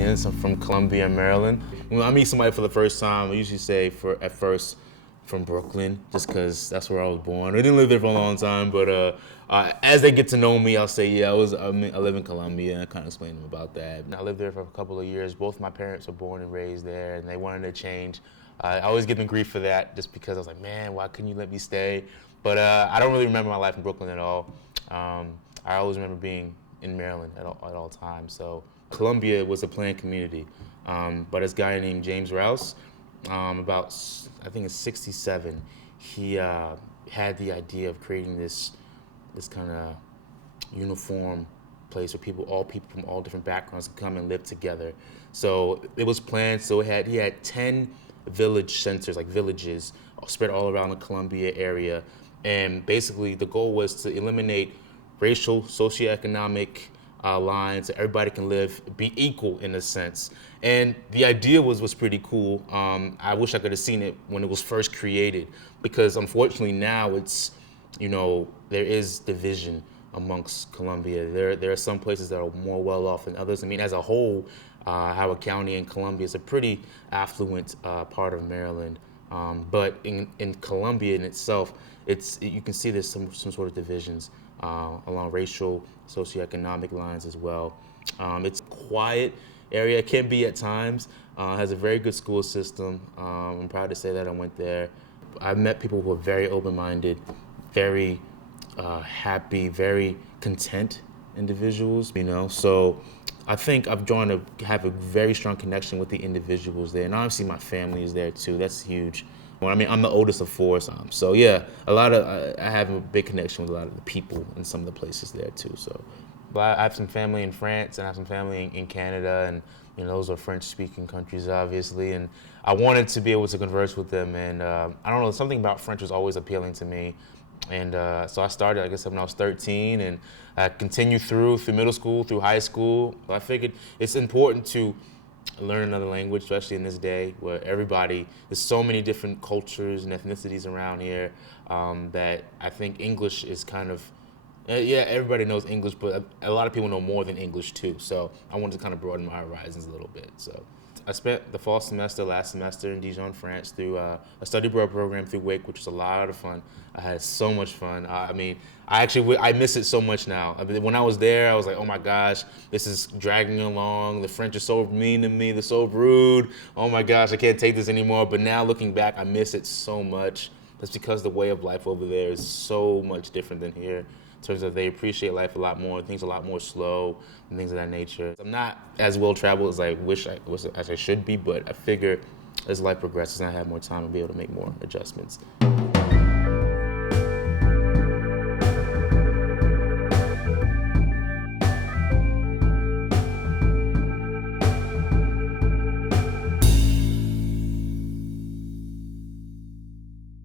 Jelani Ince. I'm from Columbia, Maryland. When I meet somebody for the first time, I usually say at first from Brooklyn, just because that's where I was born. I didn't live there for a long time, but as they get to know me, I'll say, yeah, I live in Columbia, and I kind of explain to them about that. I lived there for a couple of years. Both my parents were born and raised there, and they wanted to change. I always give them grief for that, just because I was like, man, why couldn't you let me stay? But I don't really remember my life in Brooklyn at all. I always remember being in Maryland at all times. So Columbia was a planned community, but this guy named James Rouse, about I think it's '67, he had the idea of creating this kind of uniform place where all people from all different backgrounds could come and live together. So it was planned. So he had 10 village centers, like villages, spread all around the Columbia area, and basically the goal was to eliminate racial, socioeconomic lines, so everybody can be equal in a sense. And the idea was pretty cool. I wish I could have seen it when it was first created, because unfortunately now there is division amongst Columbia. There are some places that are more well off than others. I mean, as a whole, Howard County and Columbia is a pretty affluent part of Maryland. But in Columbia in itself, you can see there's some sort of divisions along racial, socioeconomic lines as well. It's a quiet area. It can be at times. Has a very good school system. I'm proud to say that I went there. I've met people who are very open-minded, very happy, very content individuals. So I think I've drawn to have a very strong connection with the individuals there, and obviously my family is there too. That's huge. I mean, I'm the oldest of four, so yeah, I have a big connection with a lot of the people in some of the places there too. So, but I have some family in France and I have some family in Canada, and those are French-speaking countries, obviously. And I wanted to be able to converse with them, and I don't know, something about French was always appealing to me. And so I started, I guess, when I was 13, and I continued through middle school, through high school. I figured it's important to learn another language, especially in this day where there's so many different cultures and ethnicities around here, that I think English is kind of, yeah, everybody knows English, but a lot of people know more than English too. So I wanted to kind of broaden my horizons a little bit. So I spent the fall semester, last semester in Dijon, France, through a study abroad program through WAYF, which was a lot of fun. I had so much fun. I mean, I miss it so much now. I mean, when I was there, I was like, oh my gosh, this is dragging along. The French are so mean to me. They're so rude. Oh my gosh, I can't take this anymore. But now looking back, I miss it so much. That's because the way of life over there is so much different than here. In terms of they appreciate life a lot more, things are a lot more slow, and things of that nature. I'm not as well traveled as I wish as I should be, but I figure as life progresses and I have more time, I'll be able to make more adjustments.